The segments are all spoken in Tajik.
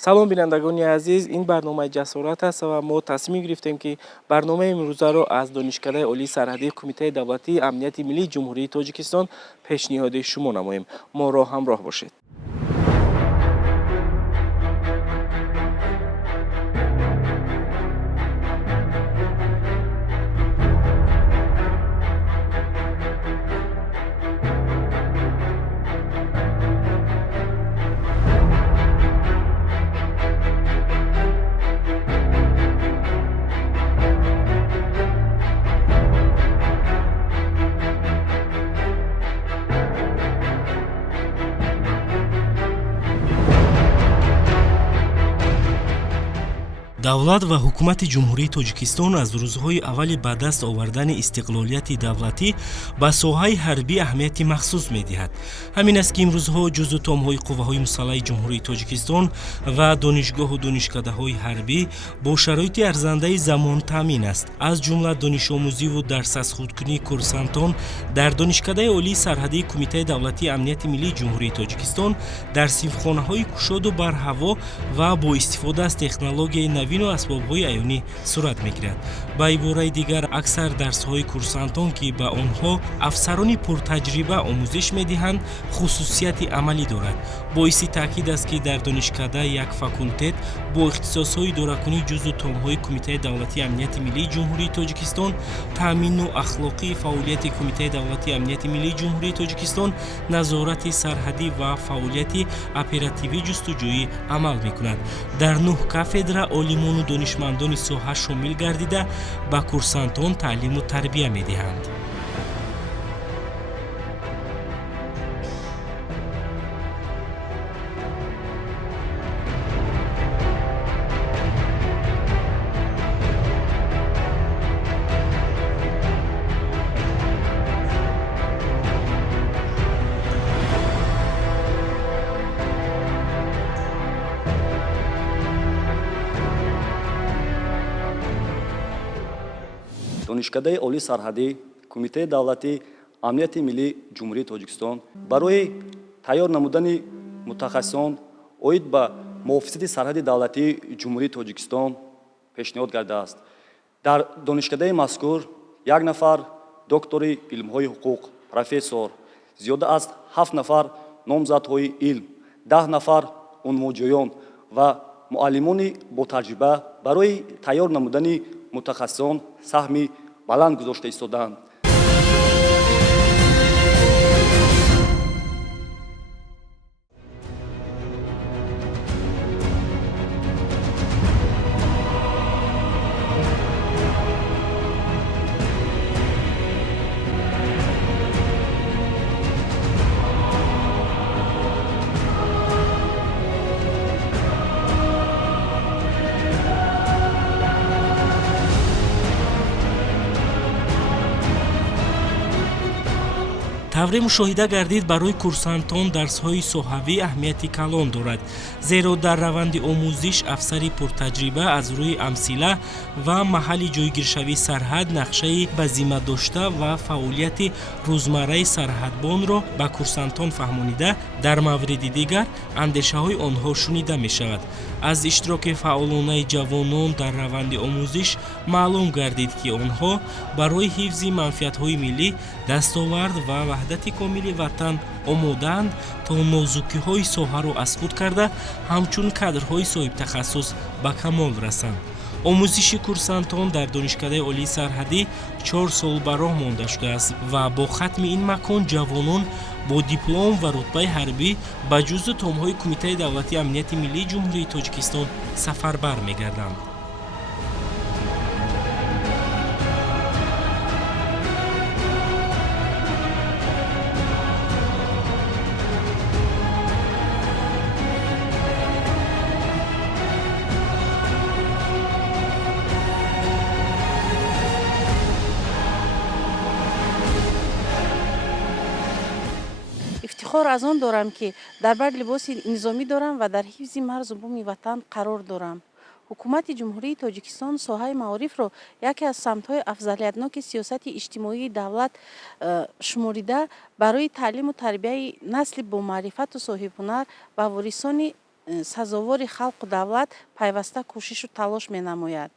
салом бинандагони азиз, ин барномаи ҷасорат аст ва мо тасмим гирифтем ки барномаи имрӯзаро аз донишкадаи олии сарҳадии Кумитаи давлатии амнияти миллии ҷумҳурии Тоҷикистон пешниҳоди шумо намоем. Моро ҳамроҳ бошед. давлат ва ҳукумати ҷумҳурии Тоҷикистон аз рӯзҳои аввали ба даст овардани истиқлолияти давлатӣ ба соҳаи ҳарбӣ аҳамияти махсус медиҳад. ҳамин аст ки имрӯзҳо ҷузу томҳои қувваҳои мусаллаҳи ҷумҳурии Тоҷикистон ва донишгоҳу донишкадаҳои ҳарбӣ бо шароити арзандаи замон таъмин аст. аз ҷумла донишомӯзиву дарсазхудкунии курсантон дар донишкадаи олии сарҳадии Кумитаи давлатии амнияти миллии ҷумҳурии Тоҷикистон дар синфхонаҳои кушоду барҳаво ва бо истифода аз технологияи навину асбобҳои аёнӣ сурат мегирад. ба ибораи дигар, аксар дарсҳои курсантон ки ба онҳо афсарони пуртаҷриба омӯзиш медиҳанд, хусусияти амалӣ дорад. боиси таъкид аст ки дар донишкада як факултет бо ихтисосҳои идоракунӣ ҷузу томҳои Кумитаи давлатии амнияти миллии ҷумҳурии Тоҷикистон, таъмину ахлоқии фаъолияти Кумитаи давлатии амнияти миллии ҷумҳурии Тоҷикистон, назорати сарҳадӣ ва фаъолияти оперативии ҷустуҷӯӣ амал мекунад. дар 9 кафедра олимону донишмандони соҳа шомил гардида ба курсантон таълиму тарбия медиҳанд. донишкадаи олии сарҳадӣ Кумитаи давлатии амнияти миллии ҷумҳурии Тоҷикистон барои тайёр намудани мутахассисон оид ба муҳофизати сарҳади давлатии ҷумҳурии Тоҷикистон пешниҳод гардидааст. дар донишкадаи мазкур 1 нафар доктори илмҳои ҳуқуқ, профессор, зиёда аз 7 нафар номзадҳои илм, 10 нафар унвоҷӯён ва муаллимони ботаҷриба барои тайёр намудани мутахассисон саҳми баланд гузошта истодаанд. тавре мушоҳида гардид барои курсантон дарсҳои соҳавӣ аҳамияти калон дорад, зеро дар раванди омӯзиш афсари пуртаҷриба аз рӯи амсила ва маҳалли ҷойгиршавии сарҳад нақшаи ба зимма дошта ва фаъолияти рӯзмарраи сарҳадбонро ба курсантон фаҳмонида, дар мавриди дигар андешаҳои онҳо шунида мешавад. аз иштироки фаъолонаи ҷавонон дар раванди омӯзиш маълум гардид ки онҳо барои ҳифзи манфиатҳои миллӣ, дастовард ва ваҳдати комили ватан омодаанд то нозукиҳои соҳаро аз худ карда, ҳамчун кадрҳои соҳибтахассус ба камол расанд. омӯзиши курсантон дар донишкадаи олии сарҳадӣ 4 сол ба роҳ монда шудааст ва бо хатми ин макон ҷавонон бо диплом ва рутбаи ҳарбӣ ба ҷузъу томҳои Кумитаи давлатии амнияти миллии ҷумҳурии Тоҷикистон сафарбар мегарданд. ифтихор аз он дорам ки дар бар либоси низомӣ дорам ва дар ҳифзи марзу буми ватан қарор дорам. ҳукумати ҷумҳурии Тоҷикистон соҳаи маорифро яке аз самтҳои афзалиятноки сиёсати иҷтимоии давлат шуморида, барои таълиму тарбияи насли бомаърифату соҳибҳунар ва ворисони сазовори халқу давлат пайваста кӯшишу талош менамояд.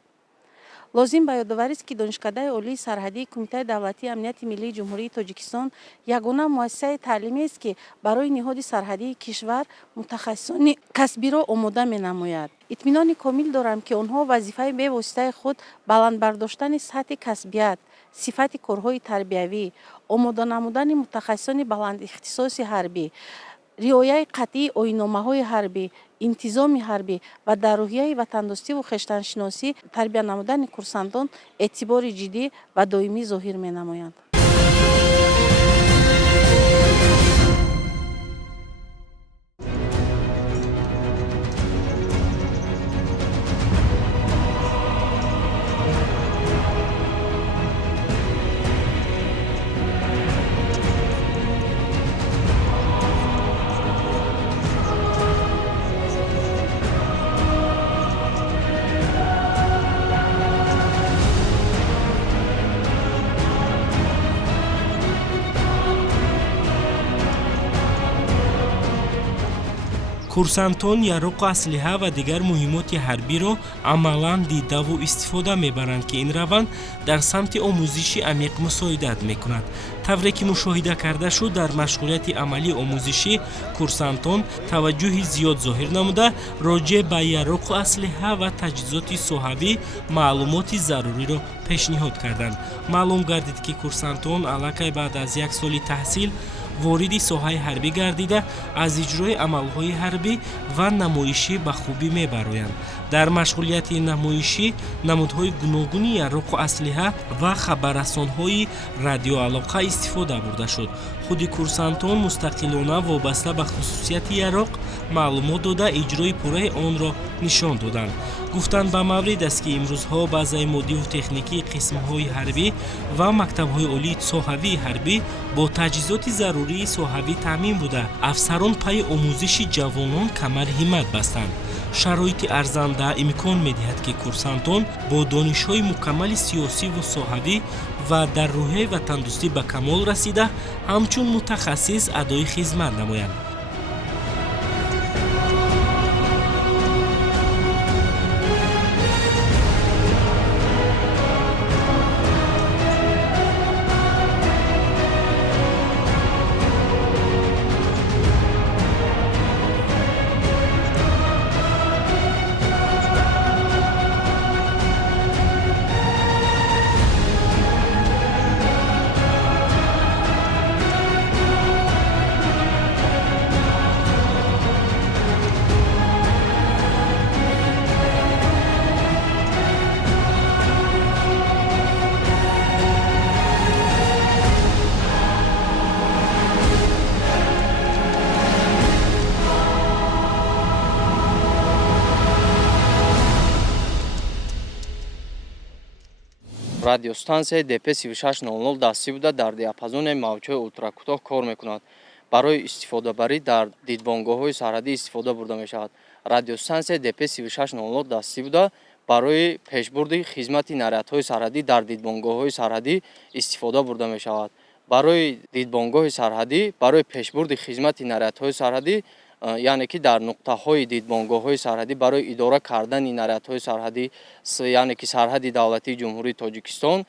лозим ба ёдоварист ки донишкадаи олии сарҳадии Кумитаи давлатии амнияти миллии ҷумҳурии Тоҷикистон ягона муассисаи таълимиест ки барои ниҳоди сарҳадии кишвар мутахассисони касбиро омода менамояд. итминони комил дорам ки онҳо вазифаи бевоситаи худ баландбардоштани сатҳи касбият, сифати корҳои тарбиявӣ, омода намудани мутахассисони баландихтисоси ҳарбӣ, риояи қатъии оинномаҳои ҳарбӣ, интизоми ҳарбӣ ва дар рӯҳияи ватандӯстиву хештаншиносӣ тарбия намудани курсантон эътибори ҷиддӣ ва доимӣ зоҳир менамоянд. курсантон яроқу аслиҳа ва дигар муҳимоти ҳарбиро амалан дидаву истифода мебаранд ки ин раванд дар самти омӯзиши амиқ мусоидат мекунад. тавре ки мушоҳида карда шуд, дар машғулияти амалии омӯзишӣ курсантон таваҷҷӯҳи зиёд зоҳир намуда роҷеъ ба яроқу аслиҳа ва таҷҳизоти соҳавӣ маълумоти заруриро пешниҳод карданд. маълум гардид ки курсантон аллакай баъд аз як соли таҳсил вориди соҳаи ҳарбӣ гардида аз иҷрои амалҳои ҳарбӣ ва намоишӣ ба хубӣ мебароянд. дар машғулияти намоишӣ намудҳои гуногуни яроқу аслиҳа ва хабаррасонҳои радиоалоқа истифода бурда шуд. худи курсантон мустақилона вобаста ба хусусияти яроқ маълумот дода иҷрои пурраи онро нишон доданд. гуфтанд ба маврид аст ки имрӯзҳо базаи моддиву техникии қисмҳои ҳарбӣ ва мактабҳои олии соҳавии ҳарбӣ бо таҷҳизоти зарурии соҳавӣ таъмин буда афсарон пайи омӯзиши ҷавонон камари ҳиммат бастанд. шароити арзанда имкон медиҳад ки курсантон бо донишҳои мукаммали сиёсиву соҳавӣ ва дар рӯҳияи ватандӯстӣ ба камол расида ҳамчун мутахассис адои хизмат намоянд. радиостансияи ДП-3600 дастӣ буда дар диапазони мавҷҳои ултракӯтоҳ кор мекунад. барои истифодабарӣ дар дидбонгоҳҳои сарҳадӣ истифода бурда мешавад. радиостансияи ДП-3600 дастӣ буда барои пешбурди хизмати нарядҳои сарҳадӣ дар дидбонгоҳҳои сарҳадӣ истифода бурда мешавад. барои дидбонгоҳи сарҳадӣ барои пешбурди хизмати нарядҳои сарҳадӣ яъне ки дар нуқтаҳои дидбонгоҳҳои сарҳадӣ барои идора кардани нарядҳои сарҳадӣ яъне ки сарҳади давлатии ҷумҳурии Тоҷикистон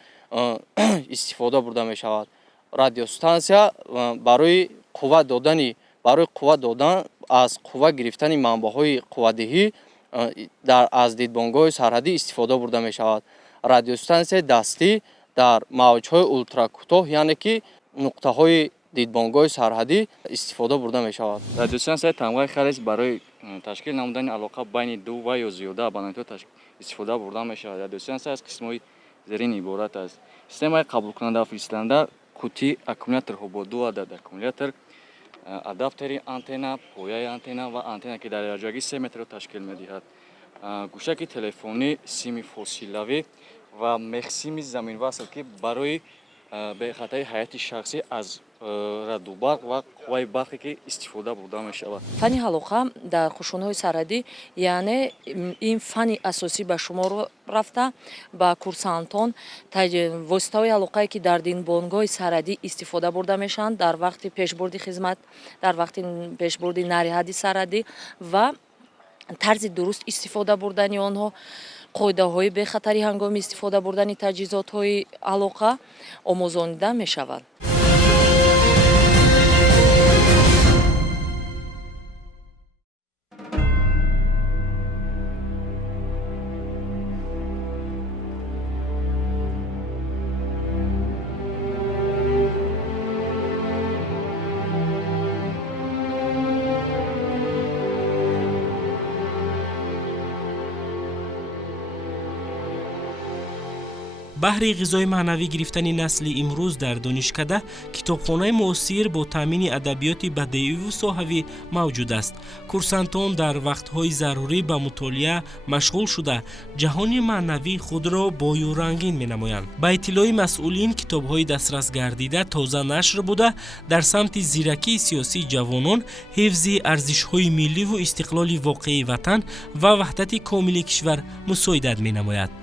истифода бурда мешавад. радиостансия барои қувват додан аз қувват гирифтани манбаъҳои қувватдиҳӣ аз дидбонгоҳи сарҳадӣ истифода бурда мешавад. радиостансияи дастӣ дар мавҷҳои ултракӯтоҳ яъне ки нуқтаҳои дидбонгоҳи сарҳадӣ истифода бурда мешавад. радиосансияи тамғои халис барои ташкил намудани алоқа байни ду ва ё зиёда абонентҳо истифода бурда мешавад. радиосансия аз қисмҳои зерин иборат аст. системаи қабулкунанда ва фиристанда қуттии аккумуляторҳо бо ду адад аккумулятор, адаптери антенна, пояи антенна ва антенна ки дар ярҷоягӣ 3 метрро ташкил медиҳад. гӯшаки телефонӣ, сими фосилавӣ ва мехсими заминвасл ки барои бехатари ҳаёти шахсӣ аз радубарқ ва қувваи барқе ки истифода бурда мешавад. фани ҳалоқа дар хушхонаҳои сарҳадӣ яъне ин фани асосӣ ба шумор рафта ба курсантон воситаҳои алоқае ки дар дидбонгоҳи сарҳадӣ истифода бурда мешаванд дар вақти пешбурди хизмат, дар вақти пешбурди наряди сарҳадӣ ва тарзи дуруст истифода бурдани онҳо, қоидаҳои бехатари ҳангоми истифода бурдани таҷҳизотҳои алоқа омӯзонида мешавад. баҳри ғизои маънавӣ гирифтани насли имрӯз дар донишкада китобхонаи муосир бо таъмини адабиёти бадеиву соҳавӣ мавҷуд аст. курсантон дар вақтҳои зарурӣ ба мутолиа машғул шуда ҷаҳони маънавии худро бою рангин менамоянд. ба иттилои масъулин, китобҳои дастрас гардида тоза нашр буда дар самти зиракии сиёсии ҷавонон, ҳифзи арзишҳои милливу истиқлоли воқеии ватан ва ваҳдати комили кишвар мусоидат менамояд.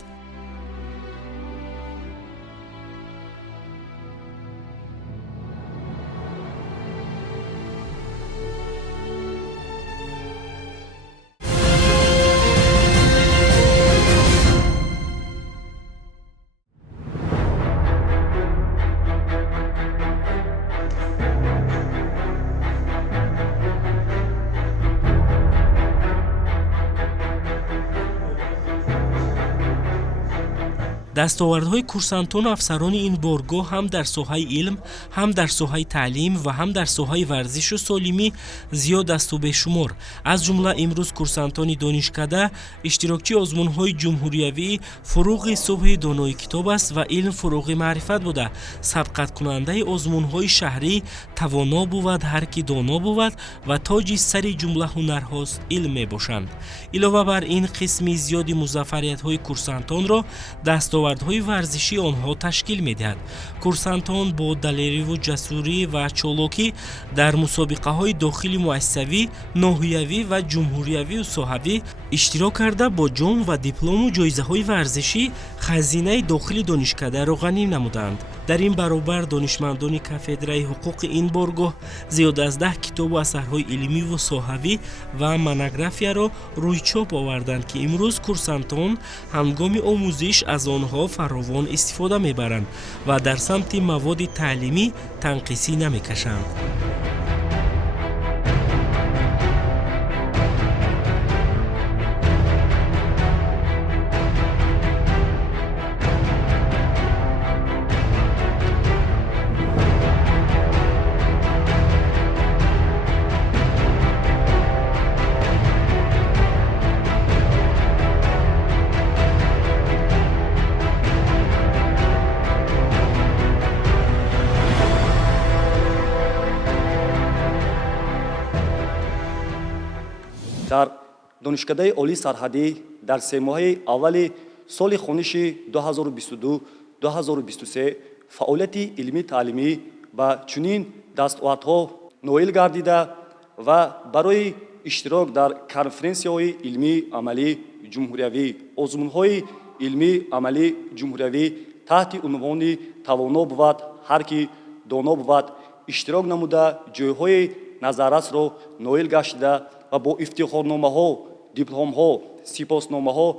дастовардҳои курсантону афсарони ин боргоҳ ҳам дар соҳаи илм, ҳам дар соҳаи таълим ва ҳам дар соҳаи варзишу солимӣ зиёд асту бешумор. аз ҷумла имрӯз курсантони донишкада иштирокчии озмунҳои ҷумҳуриявии фуруғи субҳи донои китоб аст ва илм фуруғи маърифат буда сабқаткунандаи озмунҳои шаҳрӣ тавоно бувад ҳар ки доно бувад ва тоҷи сари ҷумла ҳунарҳост илм мебошанд. илова бар ин қисми зиёди музаффариятҳои курсантонро дастовардҳои варзиши онҳо ташкил медиҳад. курсантон бо далериву ҷасурӣ ва чолокӣ дар мусобиқаҳои дохили муассисавӣ, ноҳиявӣ ва ҷумҳуриявию соҳавӣ иштирок карда бо ҷом ва диплому ҷоизаҳои варзишӣ хазинаи дохили донишкадаро ғанӣ намуданд. дар ин баробар донишмандони кафедраи ҳуқуқи ин боргоҳ зиёд аз 10 китобу асарҳои илмиву соҳавӣ ва монографияро рӯйчоп оварданд ки имрӯз курсантон ҳангоми омӯзиш аз онҳо фаровон истифода мебаранд ва дар самти маводи таълимӣ танқисӣ намекашанд. дар донишкадаи олии сарҳадӣ дар семоҳаи аввали соли хониши 2022-2023 фаъолияти илмӣ таълимӣ ба чунин дастовардҳо ноил гардида ва барои иштирок дар конференсияҳои илмии амалии ҷумҳуриявӣ, озмунҳои илмии амалии ҷумҳуриявӣ таҳти унвони тавоно бувад ҳар ки доно бувад иштирок намуда ҷойҳои назаррасро ноил гаштида ва бо ифтихорномаҳо, дипломҳо, сипосномаҳо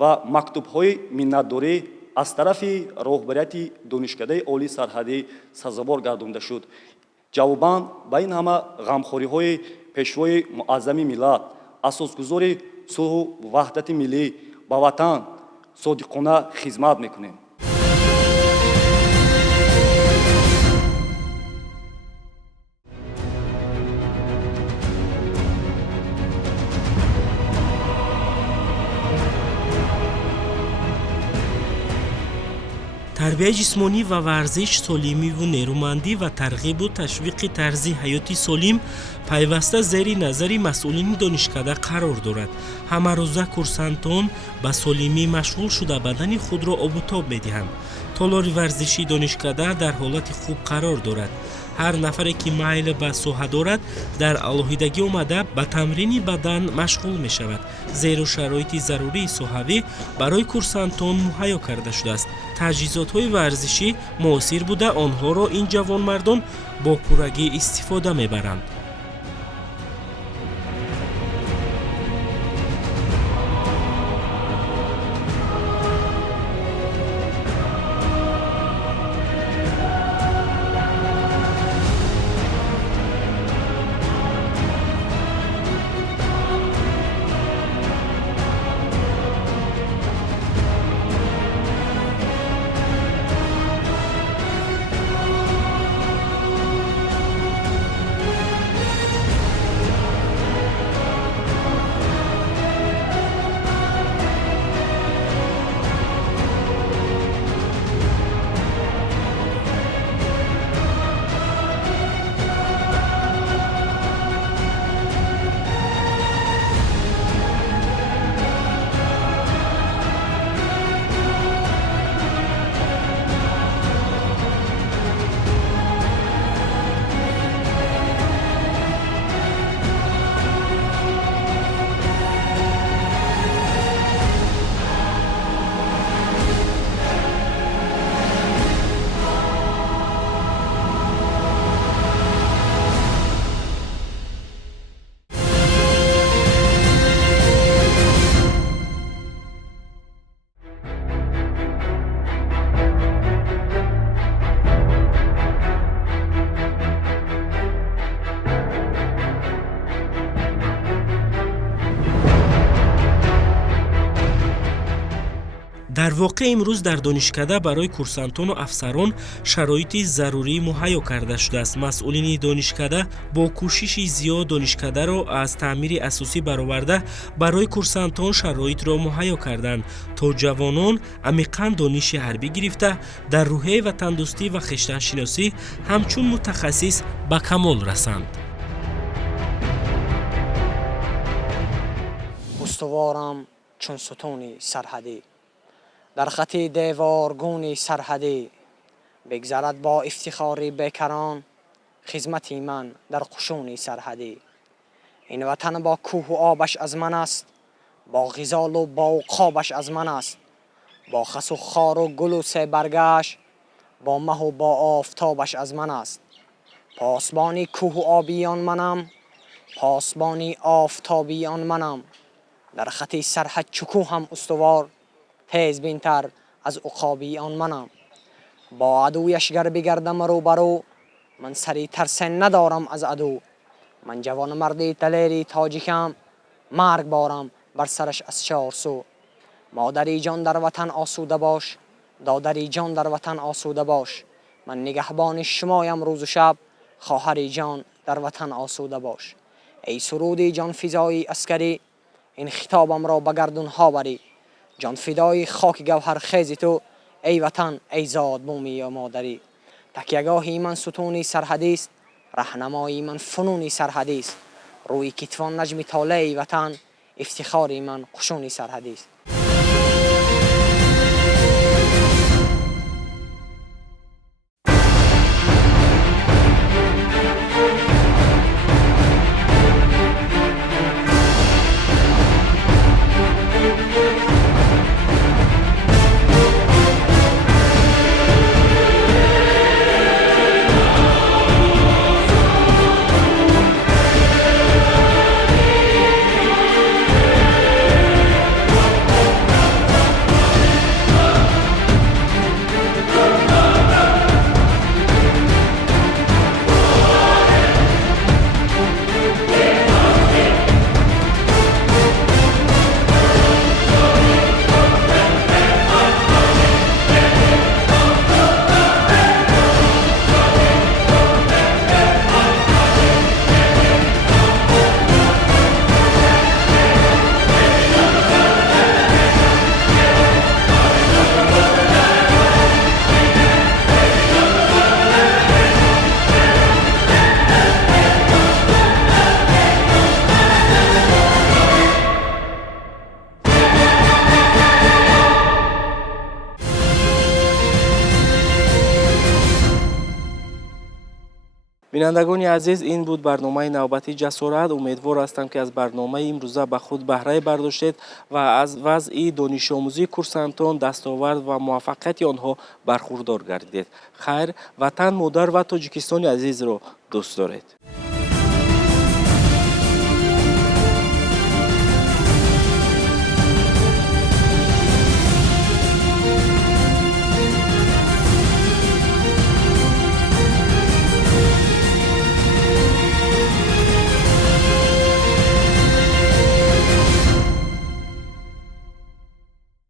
ва мактубҳои миннатдорӣ аз тарафи роҳбарияти донишкадаи олии сарҳадӣ сазовор гардонда шуд. ҷавобан ба ин ҳама ғамхориҳои пешвои муаззами миллат, асосгузори сулҳу ваҳдати миллӣ ба ватан содиқона хизмат мекунем. тарбияи ҷисмонӣ ва варзиш, солимиву нерӯмандӣ ва тарғибу ташвиқи тарзи ҳаёти солим пайваста зери назари масъулини донишкада қарор дорад. ҳамарӯза курсантон ба солимӣ машғул шуда бадани худро обутоб медиҳанд. толори варзиши донишкада дар ҳолати хуб қарор дорад. ҳар нафаре ки майл ба соҳа дорад дар алоҳидагӣ омада ба тамрини бадан машғул мешавад, зеро шароити зарурии соҳавӣ барои курсантон муҳайё карда шудааст. таҷҳизотҳои варзишӣ муосир буда онҳоро ин ҷавонмардон бо пуррагӣ истифода мебаранд. дар воқеъ имрӯз дар донишкада барои курсантону афсарон шароити зарурӣ муҳайё карда шудааст. масъулини донишкада бо кӯшиши зиёд донишкадаро аз таъмири асосӣ бароварда барои курсантон шароитро муҳайё карданд, то ҷавонон амиқан дониши ҳарбӣ гирифта дар рӯҳияи ватандӯстӣ ва хештаншиносӣ ҳамчун мутахассис ба камол расанд. устуворам чун сутуни сарҳадӣ, дар хати деворгуни сарҳадӣ, бигзарад бо ифтихори бекарон хизмати ман дар қушуни сарҳадӣ. ин ватан бо кӯҳу обаш аз ман аст, бо ғизолу бо уқобаш аз ман аст, бо хасу хору гулу себаргаш, бо маҳу бо офтобаш аз ман аст. посбони кӯҳу обиён манам, посбони офтобиён манам, дар хати сарҳад чукӯҳам устувор, тезбинтар аз уқобиён манам. бо адуяш гар бигардам рӯбарӯ, ман сари тарсе надорам аз аду. ман ҷавонмарди талери тоҷикам, марг борам бар сараш аз чорсу. модари ҷон дар ватан осуда бош, додари ҷон дар ватан осуда бош. ман нигаҳбони шумоям рӯзу шаб, хоҳари ҷон дар ватан осуда бош. ای سرودی جان فضایی عسکری، این خطابم را به گردونها بری. جان فدای خاک گوهر خیزی تو، ای وطن ای زاد بومی یا مادری. تکیهگاهی من ستونی سرحدی است، رهنمایی من فنونی سرحدی است. روی کتفان نجم طالع وطن، افتخاری من قشونی سرحدی است. бинандагони азиз, ин буд барномаи навбати ҷасорат. умедвор ҳастам ки аз барномаи имрӯза ба худ баҳрае бардоштед ва аз вазъи донишомӯзии курсантон, дастовард ва муваффақияти онҳо бархурдор гардидед. хайр, ватан, модар ва тоҷикистони азизро дӯст доред.